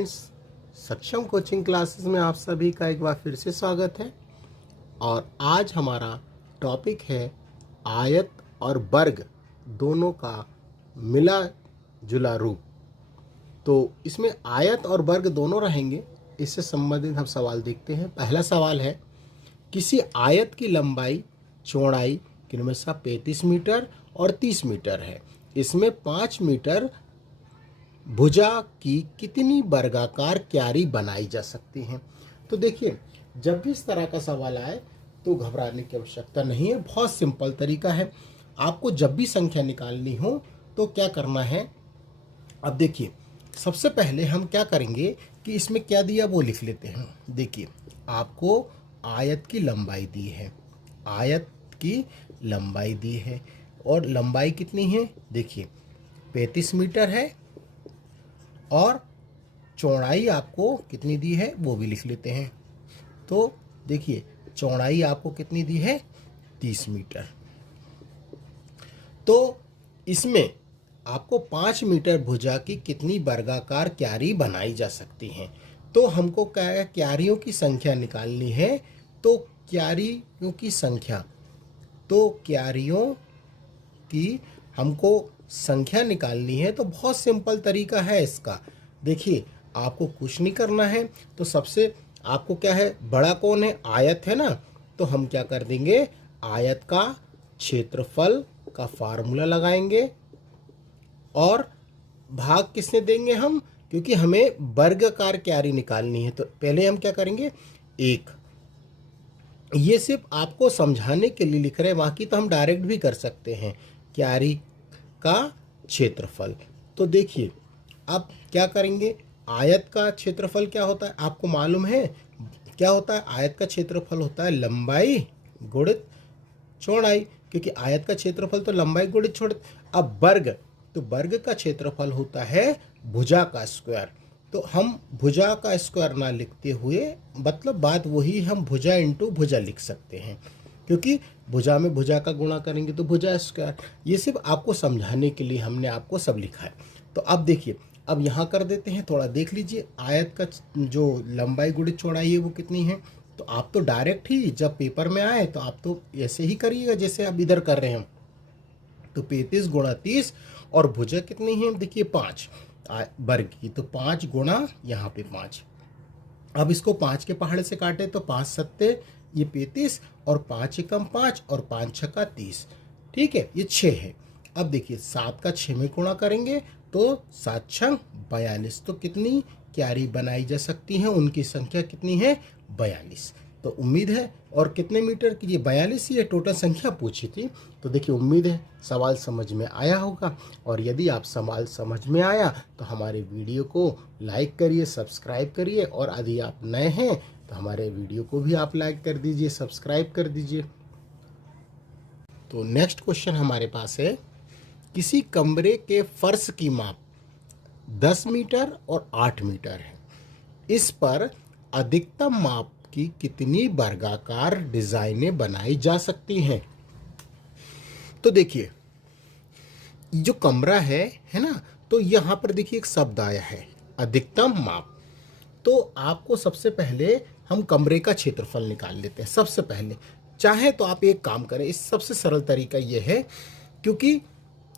Friends, सक्षम coaching classes में आप सभी का एक बार फिर से स्वागत है। और आज हमारा टॉपिक है आयत और वर्ग दोनों का मिला जुला रूप। तो इसमें आयत और वर्ग दोनों रहेंगे। इससे संबंधित हम सवाल देखते हैं। पहला सवाल है, किसी आयत की लंबाई चौड़ाई क्रमशः 35 मीटर और 30 मीटर है। इसमें 5 मीटर भुजा की कितनी वर्गाकार क्यारी बनाई जा सकती हैं। तो देखिए, जब भी इस तरह का सवाल आए तो घबराने की आवश्यकता नहीं है। बहुत सिंपल तरीका है। आपको जब भी संख्या निकालनी हो तो क्या करना है, अब देखिए, सबसे पहले हम क्या करेंगे कि इसमें क्या दिया वो लिख लेते हैं। देखिए, आपको आयत की लंबाई दी है, आयत की लंबाई दी है और लंबाई कितनी है, देखिए 35 मीटर है और चौड़ाई आपको कितनी दी है वो भी लिख लेते हैं। तो देखिए, चौड़ाई आपको कितनी दी है, 30 मीटर। तो इसमें आपको 5 मीटर भुजा की कितनी वर्गाकार क्यारी बनाई जा सकती हैं। तो हमको क्या है, क्यारियों की संख्या निकालनी है। तो क्यारियों की संख्या, तो क्यारियों की हमको संख्या निकालनी है। तो बहुत सिंपल तरीका है इसका। देखिए, आपको कुछ नहीं करना है। तो सबसे आपको क्या है, बड़ा कौन है, आयत है ना। तो हम क्या कर देंगे, आयत का क्षेत्रफल का फार्मूला लगाएंगे और भाग किसने देंगे हम, क्योंकि हमें वर्गाकार क्यारी निकालनी है। तो पहले हम क्या करेंगे, एक, ये सिर्फ आपको समझाने के लिए लिख रहे हैं, बाकी तो हम डायरेक्ट भी कर सकते हैं। क्यारी का क्षेत्रफल, तो देखिए अब क्या करेंगे, आयत का क्षेत्रफल क्या होता है आपको मालूम है, क्या होता है, आयत का क्षेत्रफल होता है लंबाई गुणित चौड़ाई, क्योंकि आयत का क्षेत्रफल तो लंबाई गुणित चौड़ाई। अब वर्ग, तो वर्ग का क्षेत्रफल होता है भुजा का स्क्वायर। तो हम भुजा का स्क्वायर ना लिखते हुए, मतलब बात वही, हम भुजा इंटू भुजा लिख सकते हैं, क्योंकि भुजा में भुजा का गुणा करेंगे तो भुजा स्क्वायर। ये सिर्फ आपको समझाने के लिए हमने आपको सब लिखा है। तो अब देखिए, अब यहाँ कर देते हैं, थोड़ा देख लीजिए आयत का जो लंबाई गुणित चौड़ाई है वो कितनी है। तो आप तो डायरेक्ट ही जब पेपर में आए तो आप तो ऐसे ही करिएगा जैसे अब इधर कर रहे हैं। तो 35 गुणा 30 और भुजा कितनी है, देखिए 5 वर्ग की, तो 5 गुणा यहाँ पे 5। अब इसको 5 के पहाड़े से काटे तो 5 सत्ते ये 35 और 5 एकम 5 और 5 छक्का 30, ठीक है, ये 6 है। अब देखिए 7 का 6 में गुणा करेंगे तो 7 छंग 42। तो कितनी क्यारी बनाई जा सकती हैं, उनकी संख्या कितनी है, 42। तो उम्मीद है, और कितने मीटर की, ये 42 ये टोटल संख्या पूछी थी। तो देखिए, उम्मीद है सवाल समझ में आया होगा। और यदि आप सवाल समझ में आया तो हमारे वीडियो को लाइक करिए, सब्सक्राइब करिए, और यदि आप नए हैं तो हमारे वीडियो को भी आप लाइक कर दीजिए, सब्सक्राइब कर दीजिए। तो नेक्स्ट क्वेश्चन हमारे पास है, किसी कमरे के फर्श की माप 10 मीटर और 8 मीटर है। इस पर अधिकतम माप की कितनी वर्गाकार डिजाइनें बनाई जा सकती हैं। तो देखिए, जो कमरा है ना, तो यहाँ पर देखिए एक शब्द आया है अधिकतम माप। तो आपको सबसे पहले हम कमरे का क्षेत्रफल निकाल लेते हैं। सबसे पहले चाहे तो आप एक काम करें, इस सबसे सरल तरीका ये है, क्योंकि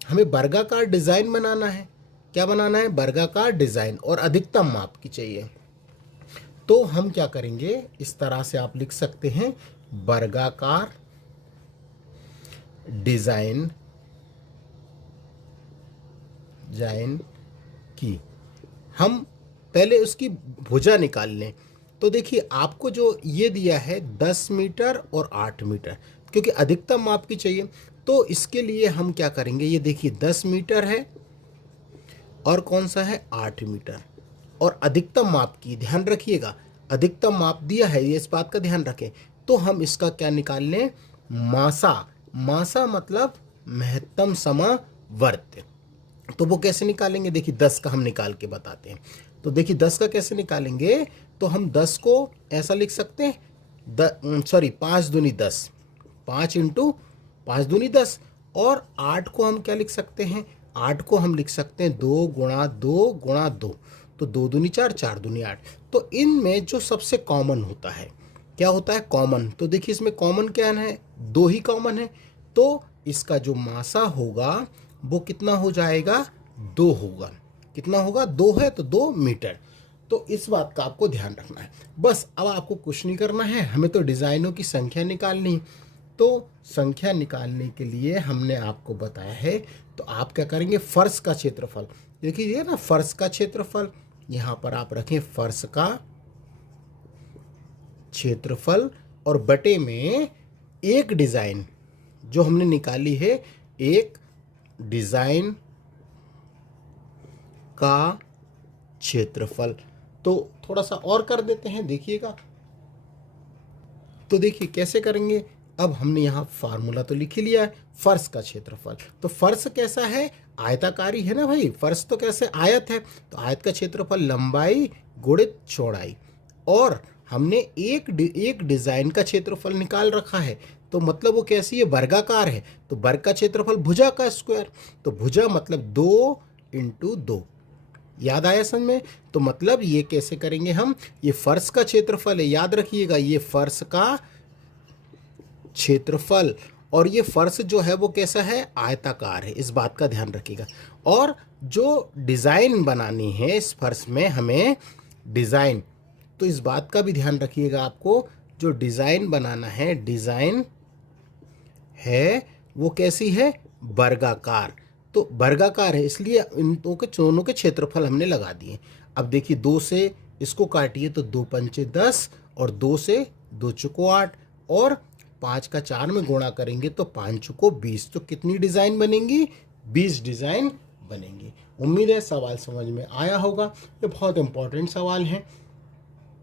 हमें वर्गाकार डिजाइन बनाना है। क्या बनाना है, वर्गाकार डिजाइन, और अधिकतम माप की चाहिए। तो हम क्या करेंगे, इस तरह से आप लिख सकते हैं, वर्गाकार डिजाइन की हम पहले उसकी भुजा निकाल लें। तो देखिए, आपको जो ये दिया है 10 मीटर और 8 मीटर, क्योंकि अधिकतम माप की चाहिए। तो इसके लिए हम क्या करेंगे, ये देखिए 10 मीटर है और कौन सा है, 8 मीटर, और अधिकतम माप की ध्यान रखिएगा, अधिकतम माप दिया है, ये इस बात का ध्यान रखें। तो हम इसका क्या निकाल लें, मासा। मासा मतलब महत्तम समावर्त। तो वो कैसे निकालेंगे, देखिए 10 का हम निकाल के बताते हैं। तो देखिए 10 का कैसे निकालेंगे, तो हम 10 को ऐसा लिख सकते हैं, 5 दूनी 10, 5 इंटू 5 दूनी 10। और 8 को हम क्या लिख सकते हैं, 8 को हम लिख सकते हैं 2 गुणा 2 गुणा 2। तो 2 दूनी 4, 4 दूनी 8। तो इनमें जो सबसे कॉमन होता है, क्या होता है कॉमन, तो देखिए इसमें कॉमन क्या है, 2 ही कॉमन है, तो इसका जो मासा होगा वो कितना हो जाएगा, 2 होगा। कितना होगा, 2 है तो 2 मीटर। तो इस बात का आपको ध्यान रखना है। बस अब आपको कुछ नहीं करना है, हमें तो डिज़ाइनों की संख्या निकालनी। तो संख्या निकालने के लिए हमने आपको बताया है, तो आप क्या करेंगे, फर्श का क्षेत्रफल, देखिए ये ना फर्श का क्षेत्रफल, यहाँ पर आप रखें फर्श का क्षेत्रफल और बटे में एक डिज़ाइन जो हमने निकाली है, एक डिज़ाइन का क्षेत्रफल। तो थोड़ा सा और कर देते हैं, देखिएगा। तो देखिए कैसे करेंगे, अब हमने यहाँ फार्मूला तो लिख ही लिया है, फर्श का क्षेत्रफल। तो फर्श कैसा है, आयताकारी है ना भाई, फर्श तो कैसे आयत है, तो आयत का क्षेत्रफल लंबाई गुणित चौड़ाई। और हमने एक डिजाइन का क्षेत्रफल निकाल रखा है, तो मतलब वो कैसी है, वर्गाकार है, तो वर्ग का क्षेत्रफल भुजा का स्क्वायर। तो भुजा मतलब 2 × 2, याद आया समझ में। तो मतलब ये कैसे करेंगे हम, ये फर्श का क्षेत्रफल है, याद रखिएगा, ये फर्श का क्षेत्रफल, और ये फर्श जो है वो कैसा है, आयताकार है, इस बात का ध्यान रखिएगा। और जो डिज़ाइन बनानी है इस फर्श में हमें डिज़ाइन, तो इस बात का भी ध्यान रखिएगा, आपको जो डिज़ाइन बनाना है, डिज़ाइन है वो कैसी है, वर्गाकार। तो वर्गाकार है, इसलिए इन दोनों के क्षेत्रफल हमने लगा दिए। अब देखिए 2 से इसको काटिए तो 2 पंचे 10, और 2 से 2 चुको 8, और 5 का 4 में गुणा करेंगे तो 5 चुको 20। तो कितनी डिज़ाइन बनेंगी, 20 डिज़ाइन बनेंगी। उम्मीद है सवाल समझ में आया होगा। ये बहुत इंपॉर्टेंट सवाल है,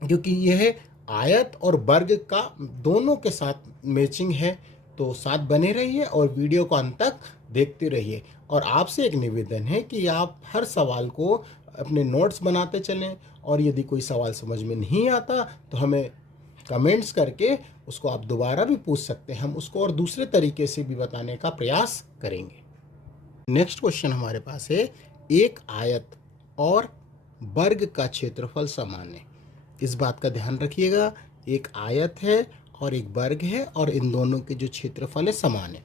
क्योंकि यह आयत और वर्ग का दोनों के साथ मैचिंग है। तो साथ बने रहिए और वीडियो को अंत तक देखते रहिए। और आपसे एक निवेदन है कि आप हर सवाल को अपने नोट्स बनाते चलें, और यदि कोई सवाल समझ में नहीं आता तो हमें कमेंट्स करके उसको आप दोबारा भी पूछ सकते हैं, हम उसको और दूसरे तरीके से भी बताने का प्रयास करेंगे। नेक्स्ट क्वेश्चन हमारे पास है, एक आयत और वर्ग का क्षेत्रफल समान है। इस बात का ध्यान रखिएगा, एक आयत है और एक वर्ग है, और इन दोनों के जो क्षेत्रफल है समान है।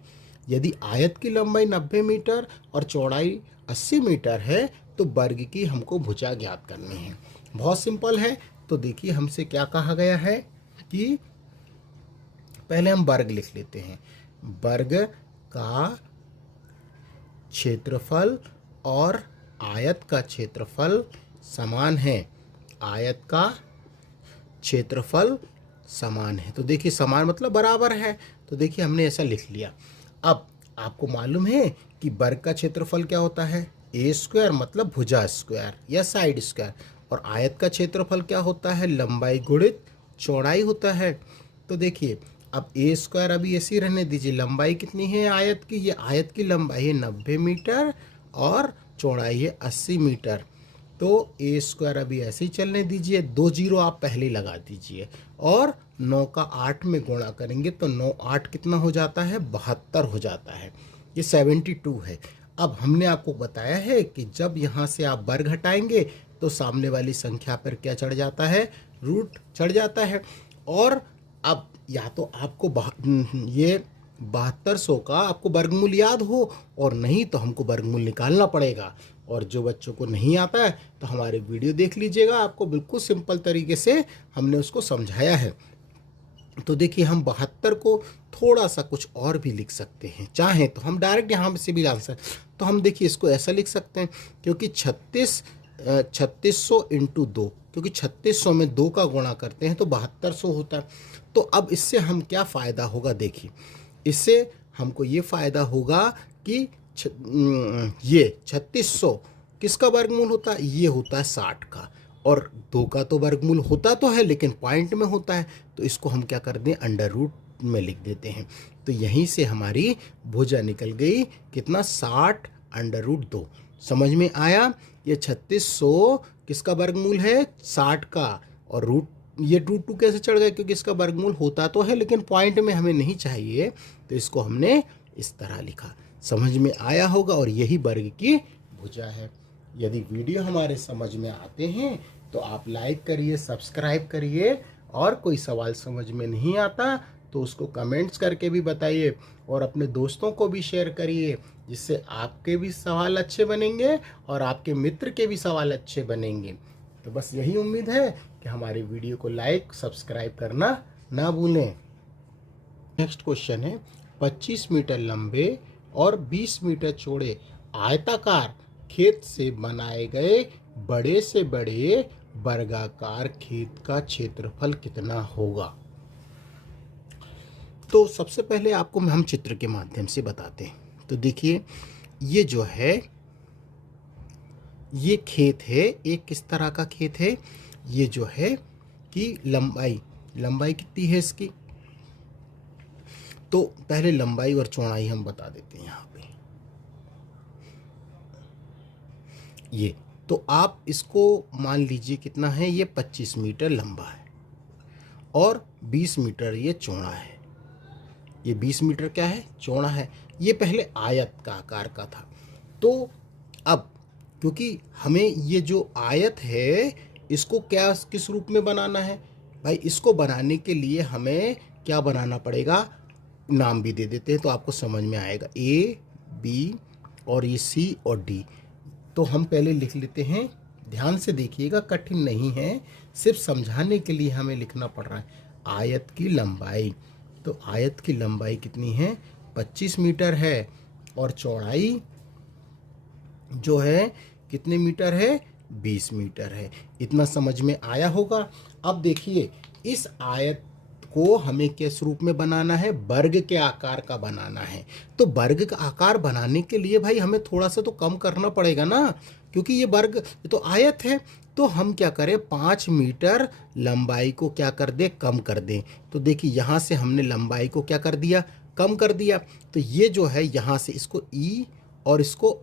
यदि आयत की लंबाई 90 मीटर और चौड़ाई 80 मीटर है, तो वर्ग की हमको भुजा ज्ञात करनी है। बहुत सिंपल है। तो देखिए हमसे क्या कहा गया है कि पहले हम वर्ग लिख लेते हैं, वर्ग का क्षेत्रफल और आयत का क्षेत्रफल समान है, आयत का क्षेत्रफल समान है। तो देखिए समान मतलब बराबर है, तो देखिए हमने ऐसा लिख लिया। अब आपको मालूम है कि वर्ग का क्षेत्रफल क्या होता है, a² मतलब भुजा स्क्वायर या साइड स्क्वायर, और आयत का क्षेत्रफल क्या होता है, लंबाई गुणित चौड़ाई होता है। तो देखिए अब a² अभी ऐसी रहने दीजिए, लंबाई कितनी है आयत की, ये आयत की लंबाई है 90 मीटर और चौड़ाई है 80 मीटर। तो a² अभी ऐसे ही चलने दीजिए, 2 जीरो आप पहले लगा दीजिए, और 9 का 8 में गुणा करेंगे तो 9 8 कितना हो जाता है, 72 हो जाता है, ये 72 है। अब हमने आपको बताया है कि जब यहाँ से आप वर्ग हटाएंगे तो सामने वाली संख्या पर क्या चढ़ जाता है, रूट चढ़ जाता है। और अब या तो आपको ये 7200 का आपको वर्गमूल याद हो, और नहीं तो हमको वर्गमूल निकालना पड़ेगा। और जो बच्चों को नहीं आता है तो हमारे वीडियो देख लीजिएगा, आपको बिल्कुल सिंपल तरीके से हमने उसको समझाया है। तो देखिए हम 72 को थोड़ा सा कुछ और भी लिख सकते हैं, चाहें तो हम डायरेक्ट यहाँ से भी डाल सकते हैं। तो हम देखिए इसको ऐसा लिख सकते हैं, क्योंकि 3600 × 2, क्योंकि 3600 में 2 का गुणा करते हैं तो 7200 होता है। तो अब इससे हम क्या फ़ायदा होगा, देखिए इससे हमको ये फ़ायदा होगा कि ये 3600 किसका वर्गमूल होता है, ये होता है 60 का, और 2 का तो वर्गमूल होता तो है लेकिन पॉइंट में होता है, तो इसको हम क्या कर दें, अंडर रूट में लिख देते हैं। तो यहीं से हमारी भुजा निकल गई कितना, 60 √ 2। समझ में आया, ये 3600 किसका वर्गमूल है, 60 का, और रूट ये √2 कैसे चढ़ गया, क्योंकि इसका वर्गमूल होता तो है लेकिन पॉइंट में हमें नहीं चाहिए, तो इसको हमने इस तरह लिखा। समझ में आया होगा, और यही वर्ग की भुजा है। यदि वीडियो हमारे समझ में आते हैं तो आप लाइक करिए, सब्सक्राइब करिए, और कोई सवाल समझ में नहीं आता तो उसको कमेंट्स करके भी बताइए और अपने दोस्तों को भी शेयर करिए, जिससे आपके भी सवाल अच्छे बनेंगे और आपके मित्र के भी सवाल अच्छे बनेंगे। तो बस यही उम्मीद है कि हमारी वीडियो को लाइक सब्सक्राइब करना ना भूलें। नेक्स्ट क्वेश्चन है, 25 मीटर लंबे और 20 मीटर चौड़े आयताकार खेत से बनाए गए बड़े से बड़े वर्गाकार खेत का क्षेत्रफल कितना होगा। तो सबसे पहले आपको हम चित्र के माध्यम से बताते हैं। तो देखिए, ये जो है ये खेत है, एक किस तरह का खेत है, ये जो है कि लंबाई कितनी है इसकी, तो पहले लंबाई और चौड़ाई हम बता देते हैं यहाँ पे। ये तो आप इसको मान लीजिए कितना है, ये 25 मीटर लंबा है और 20 मीटर ये चौड़ा है। ये 20 मीटर क्या है, चौड़ा है। ये पहले आयत का आकार का था। तो अब क्योंकि हमें ये जो आयत है इसको क्या किस रूप में बनाना है भाई, इसको बनाने के लिए हमें क्या बनाना पड़ेगा, नाम भी दे देते हैं तो आपको समझ में आएगा। ए, बी और ये सी और डी। तो हम पहले लिख लेते हैं, ध्यान से देखिएगा, कठिन नहीं है, सिर्फ समझाने के लिए हमें लिखना पड़ रहा है। आयत की लंबाई, तो आयत की लंबाई कितनी है, 25 मीटर है और चौड़ाई जो है कितने मीटर है, 20 मीटर है। इतना समझ में आया होगा। अब देखिए, इस आयत को हमें किस रूप में बनाना है, वर्ग के आकार का बनाना है। तो वर्ग का आकार बनाने के लिए भाई हमें थोड़ा सा तो कम करना पड़ेगा ना, क्योंकि ये वर्ग तो आयत है। तो हम क्या करें, 5 मीटर लंबाई को क्या कर दें, कम कर दें। तो देखिए, यहाँ से हमने लंबाई को क्या कर दिया, कम कर दिया। तो ये जो है यहाँ से इसको ई और इसको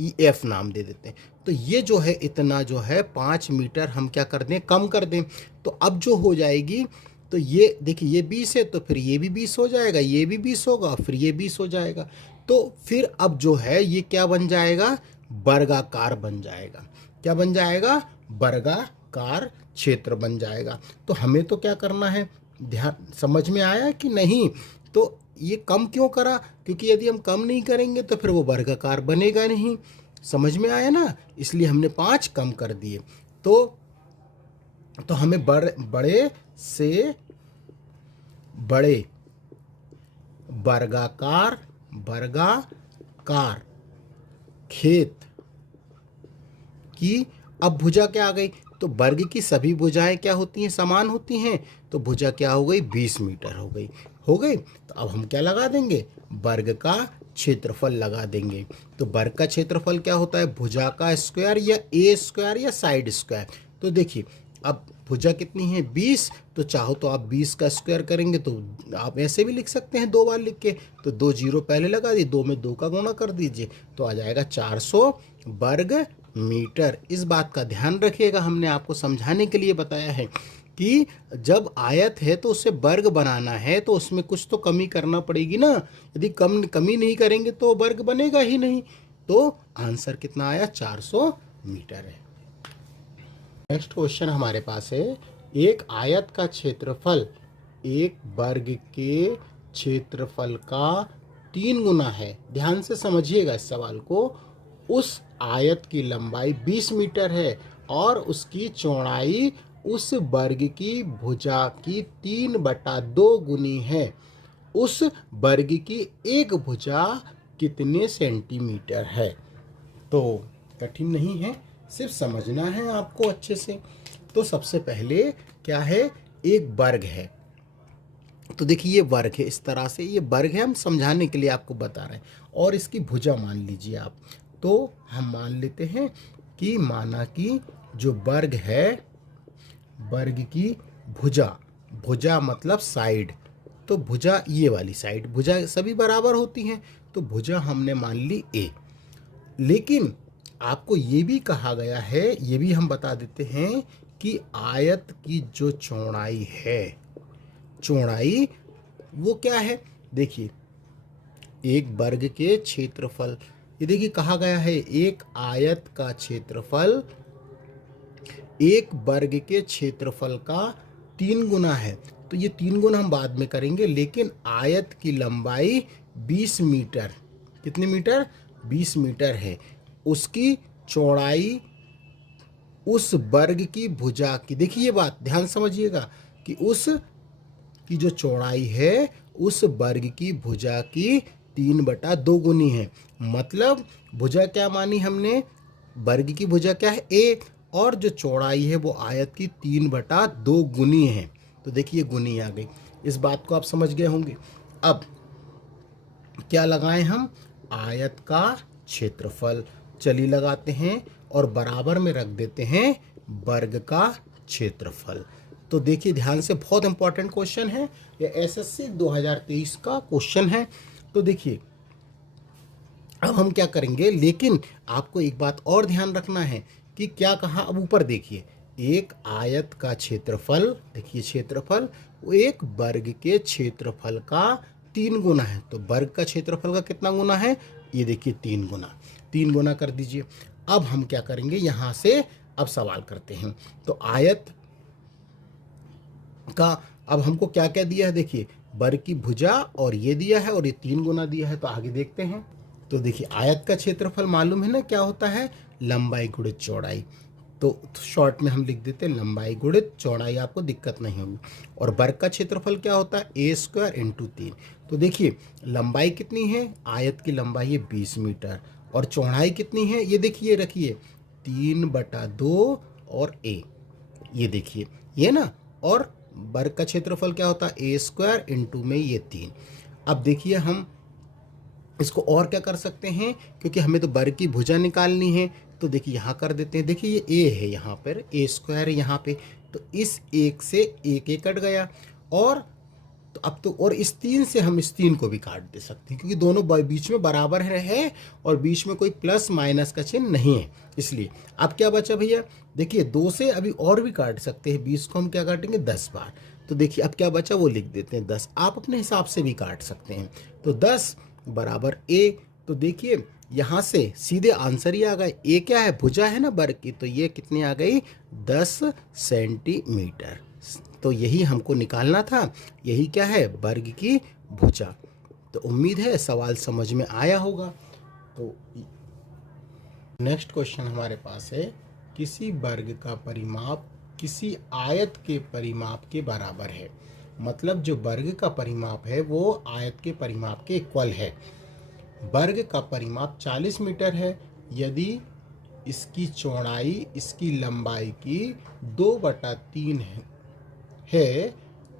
ई एफ नाम दे देते हैं। तो ये जो है इतना जो है 5 मीटर हम क्या कर दें, कम कर दें। तो अब जो हो जाएगी, तो ये देखिए ये 20 है तो फिर ये भी 20 हो जाएगा, ये भी 20 होगा, फिर ये 20 हो जाएगा। तो फिर अब जो है ये क्या बन जाएगा, वर्गाकार बन जाएगा। क्या बन जाएगा, वर्गाकार क्षेत्र बन जाएगा। तो हमें तो क्या करना है, ध्यान समझ में आया कि नहीं। तो ये कम क्यों करा, क्योंकि यदि हम कम नहीं करेंगे तो फिर वो वर्गाकार बनेगा नहीं। समझ में आया ना, इसलिए हमने 5 कम कर दिए। तो हमें बड़े से बड़े वर्गाकार खेत की अब भुजा क्या आ गई, तो वर्ग की सभी भुजाएं क्या होती हैं, समान होती हैं। तो भुजा क्या हो गई, 20 मीटर हो गई। तो अब हम क्या लगा देंगे, वर्ग का क्षेत्रफल लगा देंगे। तो वर्ग का क्षेत्रफल क्या होता है, भुजा का स्क्वायर या ए स्क्वायर या साइड स्क्वायर। तो देखिए, अब भुजा कितनी है, 20। तो चाहो तो आप 20 का स्क्वायर करेंगे तो आप ऐसे भी लिख सकते हैं 2 बार लिख के। तो 2 जीरो पहले लगा दिए, 2 में 2 का गुणा कर दीजिए, तो आ जाएगा 400 वर्ग मीटर। इस बात का ध्यान रखिएगा, हमने आपको समझाने के लिए बताया है कि जब आयत है तो उसे वर्ग बनाना है तो उसमें कुछ तो कमी करना पड़ेगी ना। यदि कमी नहीं करेंगे तो वर्ग बनेगा ही नहीं। तो आंसर कितना आया, 400 मीटर है। नेक्स्ट क्वेश्चन हमारे पास है, एक आयत का क्षेत्रफल एक वर्ग के क्षेत्रफल का 3 गुना है। ध्यान से समझिएगा इस सवाल को। उस आयत की लंबाई 20 मीटर है और उसकी चौड़ाई उस वर्ग की भुजा की 3/2 गुनी है। उस वर्ग की एक भुजा कितने सेंटीमीटर है। तो कठिन नहीं है, सिर्फ समझना है आपको अच्छे से। तो सबसे पहले क्या है, एक वर्ग है। तो देखिए ये वर्ग है, इस तरह से ये वर्ग है, हम समझाने के लिए आपको बता रहे हैं। और इसकी भुजा मान लीजिए आप। तो हम मान लेते हैं कि माना कि जो वर्ग है, वर्ग की भुजा मतलब साइड। तो भुजा ये वाली साइड, भुजा सभी बराबर होती हैं, तो भुजा हमने मान ली ए। लेकिन आपको ये भी कहा गया है, ये भी हम बता देते हैं कि आयत की जो चौड़ाई है, चौड़ाई वो क्या है। देखिए, एक वर्ग के क्षेत्रफल ये देखिए कहा गया है एक आयत का क्षेत्रफल एक वर्ग के क्षेत्रफल का 3 गुना है। तो ये 3 गुना हम बाद में करेंगे, लेकिन आयत की लंबाई 20 मीटर, कितने मीटर, 20 मीटर है। उसकी चौड़ाई उस वर्ग की भुजा की, देखिए ये बात ध्यान समझिएगा कि उस की जो चौड़ाई है उस वर्ग की भुजा की 3/2 गुनी है। मतलब भुजा क्या मानी हमने, वर्ग की भुजा क्या है ए, और जो चौड़ाई है वो आयत की 3/2 गुनी है। तो देखिए गुनी आ गई, इस बात को आप समझ गए होंगे। अब क्या लगाएं हम, आयत का क्षेत्रफल, चलिए लगाते हैं और बराबर में रख देते हैं वर्ग का क्षेत्रफल। तो देखिए ध्यान से, बहुत इंपॉर्टेंट क्वेश्चन है, ये एसएससी 2023 का क्वेश्चन है। तो देखिए अब हम क्या करेंगे, लेकिन आपको एक बात और ध्यान रखना है कि क्या कहा, अब ऊपर देखिए एक आयत का क्षेत्रफल, देखिए क्षेत्रफल वो एक वर्ग के क्षेत्रफल का 3 गुना है। तो वर्ग का क्षेत्रफल का कितना गुना है, ये देखिए 3 गुना, 3 गुना कर दीजिए। अब हम क्या करेंगे, यहाँ से अब सवाल करते हैं। तो आयत का अब हमको क्या क्या दिया है, देखिए वर्ग की भुजा और ये दिया है और ये 3 गुना दिया है। तो आगे देखते हैं। तो देखिए आयत का क्षेत्रफल मालूम है ना क्या होता है, लंबाई गुणित चौड़ाई। तो शॉर्ट में हम लिख देते हैं लंबाई गुणित चौड़ाई, आपको दिक्कत नहीं होगी। और वर्ग का क्षेत्रफल क्या होता है, a² × 3। तो देखिए लंबाई कितनी है, आयत की लंबाई है 20 मीटर और चौड़ाई कितनी है, ये देखिए रखिए 3/2 और a, ये देखिए ये ना। और वर्ग का क्षेत्रफल क्या होता है, a² × में ये 3। अब देखिए हम इसको और क्या कर सकते हैं, क्योंकि हमें तो वर्ग की भुजा निकालनी है। तो देखिए यहाँ कर देते हैं, देखिए ये a है, यहाँ पर a² है यहाँ पे, तो इस 1 से 1 कट गया। और तो अब तो और इस 3 से हम इस 3 को भी काट दे सकते हैं, क्योंकि दोनों बीच में बराबर है और बीच में कोई प्लस माइनस का चिन्ह नहीं है, इसलिए। अब क्या बचा भैया, देखिए 2 से अभी और भी काट सकते हैं, 20 को हम क्या काटेंगे 10 बार। तो देखिए अब क्या बचा वो लिख देते हैं 10, आप अपने हिसाब से भी काट सकते हैं। तो 10 बराबर a। तो देखिए यहाँ से सीधे आंसर ही आ गए, a क्या है, भुजा है ना वर्ग की, तो ये कितनी आ गई 10 सेंटीमीटर। तो यही हमको निकालना था, यही क्या है, वर्ग की भुजा। तो उम्मीद है सवाल समझ में आया होगा। तो नेक्स्ट क्वेश्चन हमारे पास है, किसी वर्ग का परिमाप किसी आयत के परिमाप के बराबर है। मतलब जो वर्ग का परिमाप है वो आयत के परिमाप के इक्वल है। वर्ग का परिमाप 40 मीटर है, यदि इसकी चौड़ाई इसकी लंबाई की 2/3 है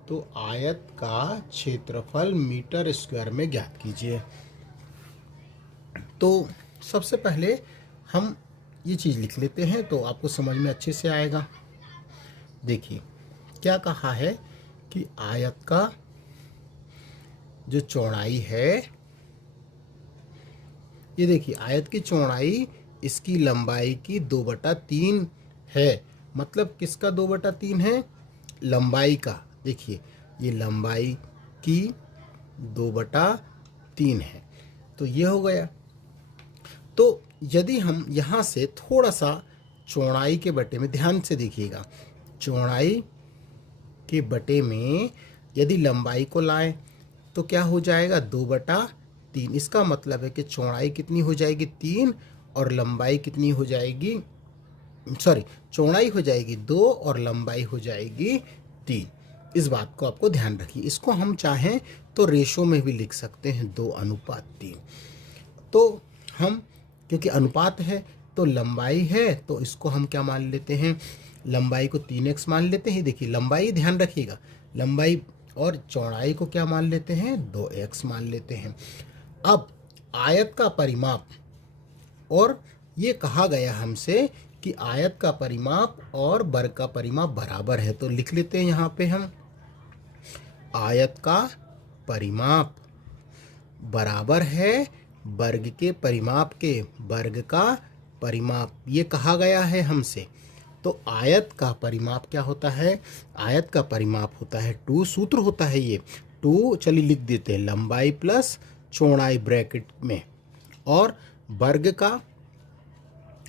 तो आयत का क्षेत्रफल मीटर² में ज्ञात कीजिए। तो सबसे पहले हम ये चीज़ लिख लेते हैं तो आपको समझ में अच्छे से आएगा। देखिए क्या कहा है कि आयत का जो चौड़ाई है, ये देखिए आयत की चौड़ाई इसकी लंबाई की 2/3 है। मतलब किसका 2/3 है, लंबाई का। देखिए ये लंबाई की 2/3 है, तो ये हो गया। तो यदि हम यहाँ से थोड़ा सा चौड़ाई के बटे में, ध्यान से देखिएगा, चौड़ाई के बटे में यदि लंबाई को लाएं तो क्या हो जाएगा 2/3। इसका मतलब है कि चौड़ाई कितनी हो जाएगी 3 और लंबाई कितनी हो जाएगी, सॉरी चौड़ाई हो जाएगी 2 और लंबाई हो जाएगी 3। इस बात को आपको ध्यान रखिए। इसको हम चाहें तो रेशो में भी लिख सकते हैं 2:3। तो हम क्योंकि अनुपात है तो लंबाई है तो इसको हम क्या मान लेते हैं, लंबाई को 3x मान लेते हैं। देखिए लंबाई ध्यान रखिएगा, लंबाई और चौड़ाई को क्या मान लेते हैं 2x मान लेते हैं। अब आयत का परिमाप, और ये कहा गया हमसे कि आयत का परिमाप और वर्ग का परिमाप बराबर है, तो लिख लेते हैं यहाँ पे हम आयत का परिमाप बराबर है वर्ग के परिमाप के, वर्ग का परिमाप ये कहा गया है हमसे। तो आयत का परिमाप क्या होता है, आयत का परिमाप होता है 2, सूत्र होता है ये 2, चलिए लिख देते हैं लंबाई प्लस चौड़ाई ब्रैकेट में, और वर्ग का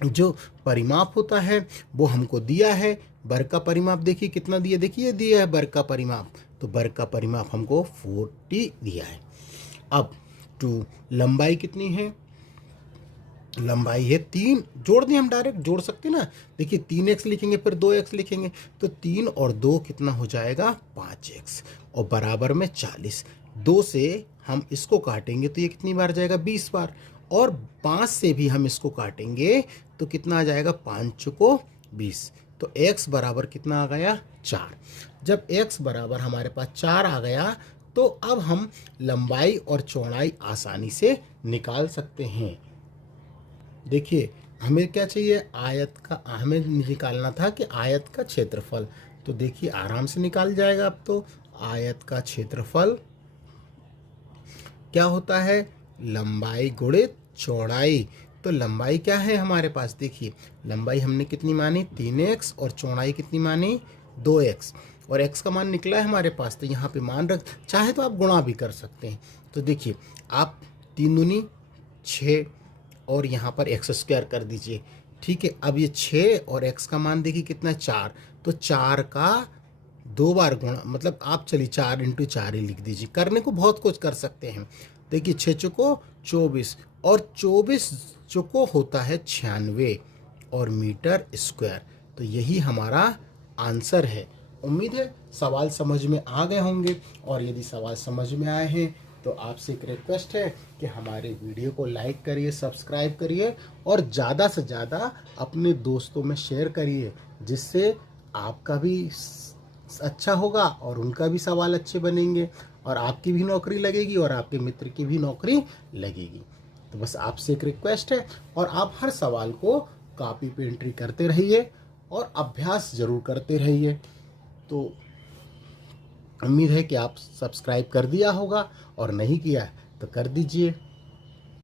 जो परिमाप होता है वो हमको दिया है। वर्ग का परिमाप देखिए कितना दिया, देखिए दिया है वर्ग का परिमाप, तो वर्ग का परिमाप हमको 40 दिया है। अब टू लंबाई कितनी है, लंबाई है 3, जोड़ दें, हम डायरेक्ट जोड़ सकते हैं ना। देखिए 3x लिखेंगे फिर 2x लिखेंगे, तो 3 और 2 कितना हो जाएगा 5x, और बराबर में 40। 2 से हम इसको काटेंगे तो ये कितनी बार जाएगा 20 बार, और 5 से भी हम इसको काटेंगे तो कितना आ जाएगा 5 चुको 20, तो x बराबर कितना आ गया 4। जब x बराबर हमारे पास 4 आ गया तो अब हम लंबाई और चौड़ाई आसानी से निकाल सकते हैं। देखिए हमें क्या चाहिए, आयत का, हमें निकालना था कि आयत का क्षेत्रफल, तो देखिए आराम से निकाल जाएगा। अब तो आयत का क्षेत्रफल क्या होता है, लंबाई गुणित चौड़ाई। तो लंबाई क्या है हमारे पास, देखिए लंबाई हमने कितनी मानी 3x, और चौड़ाई कितनी मानी 2x, और x का मान निकला है हमारे पास, तो यहाँ पे मान रख, चाहे तो आप गुणा भी कर सकते हैं। तो देखिए आप 3 दूनी 6 और यहाँ पर एक्स स्क्वायर कर दीजिए, ठीक है। अब ये 6 और x का मान देखिए कितना 4, तो 4 का 2 बार गुणा, मतलब आप चलिए 4 × 4 ही लिख दीजिए, करने को बहुत कुछ कर सकते हैं। देखिए 6 चुको 24, और 24 चुको होता है 96 और मीटर स्क्वायर, तो यही हमारा आंसर है। उम्मीद है सवाल समझ में आ गए होंगे, और यदि सवाल समझ में आए हैं तो आपसे एक रिक्वेस्ट है कि हमारे वीडियो को लाइक करिए, सब्सक्राइब करिए, और ज़्यादा से ज़्यादा अपने दोस्तों में शेयर करिए, जिससे आपका भी अच्छा होगा और उनका भी सवाल अच्छे बनेंगे, और आपकी भी नौकरी लगेगी और आपके मित्र की भी नौकरी लगेगी। तो बस आपसे एक रिक्वेस्ट है, और आप हर सवाल को कॉपी पे एंट्री करते रहिए और अभ्यास ज़रूर करते रहिए। तो उम्मीद है कि आप सब्सक्राइब कर दिया होगा, और नहीं किया है तो कर दीजिए।